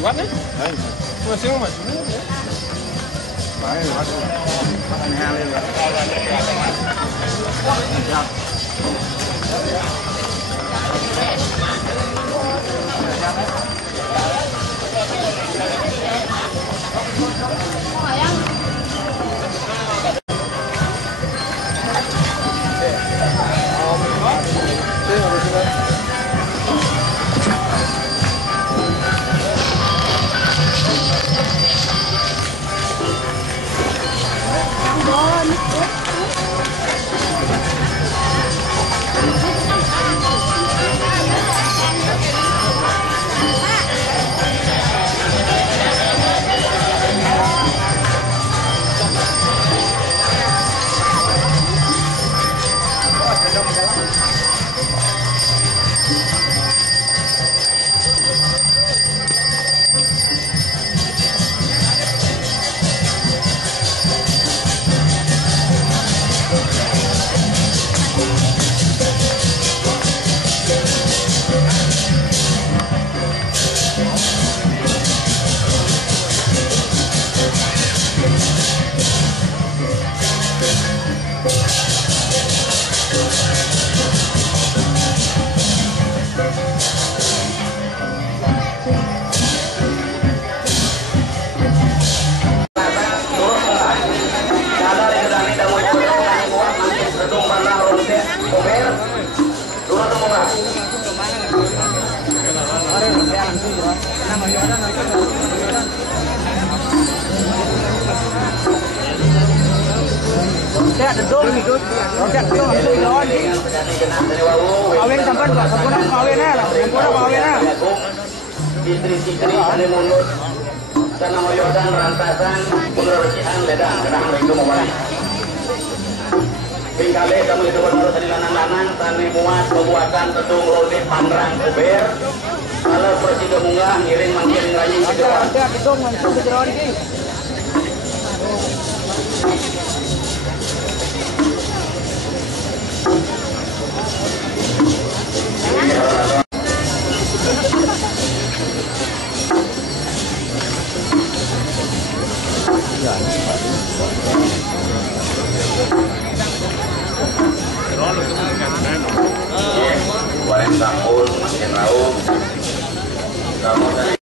majuan nih. Masih mau maju. Baik, maju. Saya dedung gitu, roda dedung itu lawan di. Kawin sampai kurang kawinnya lah, kurang kawinnya. Istri-istri ane mulut, karena moyodan rantasan, pengersian ledang, kerang itu mau balik. Pingkale kamu itu benar tadi lanang-lanang, tani muat pembuatan tetung rode pandrang kuber. Kalau presiden munggah ngiring manggiring rajin segera. Ada dedung langsung ke jeroan ini. Goreng sambul, makin raung. Kamu dari